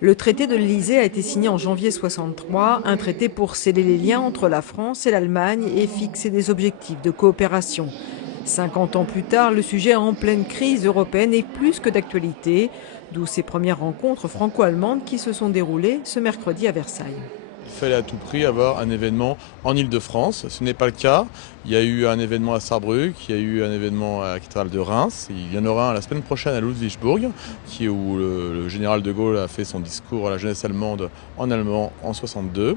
Le traité de l'Élysée a été signé en janvier 63, un traité pour sceller les liens entre la France et l'Allemagne et fixer des objectifs de coopération. 50 ans plus tard, le sujet en pleine crise européenne est plus que d'actualité, d'où ces premières rencontres franco-allemandes qui se sont déroulées ce mercredi à Versailles. Il fallait à tout prix avoir un événement en Île-de-France. Ce n'est pas le cas. Il y a eu un événement à Sarrebruck, il y a eu un événement à la cathédrale de Reims. Il y en aura un la semaine prochaine à Ludwigsburg, où le général de Gaulle a fait son discours à la jeunesse allemande en allemand en 62.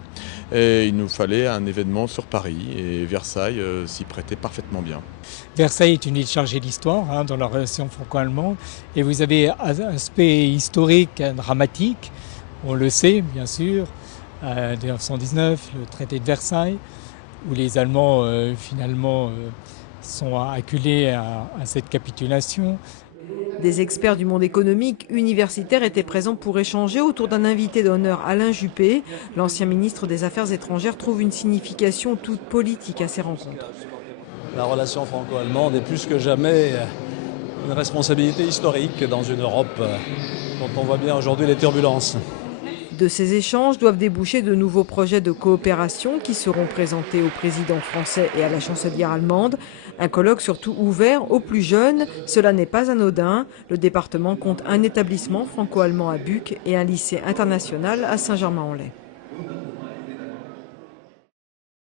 Et il nous fallait un événement sur Paris et Versailles s'y prêtait parfaitement bien. Versailles est une ville chargée d'histoire dans la relation franco-allemande. Et vous avez un aspect historique, dramatique, on le sait bien sûr. 1919, le traité de Versailles, où les Allemands finalement sont acculés à cette capitulation. Des experts du monde économique universitaire étaient présents pour échanger autour d'un invité d'honneur, Alain Juppé. L'ancien ministre des Affaires étrangères trouve une signification toute politique à ces rencontres. La relation franco-allemande est plus que jamais une responsabilité historique dans une Europe dont on voit bien aujourd'hui les turbulences. De ces échanges doivent déboucher de nouveaux projets de coopération qui seront présentés au président français et à la chancelière allemande. Un colloque surtout ouvert aux plus jeunes, cela n'est pas anodin. Le département compte un établissement franco-allemand à Buc et un lycée international à Saint-Germain-en-Laye.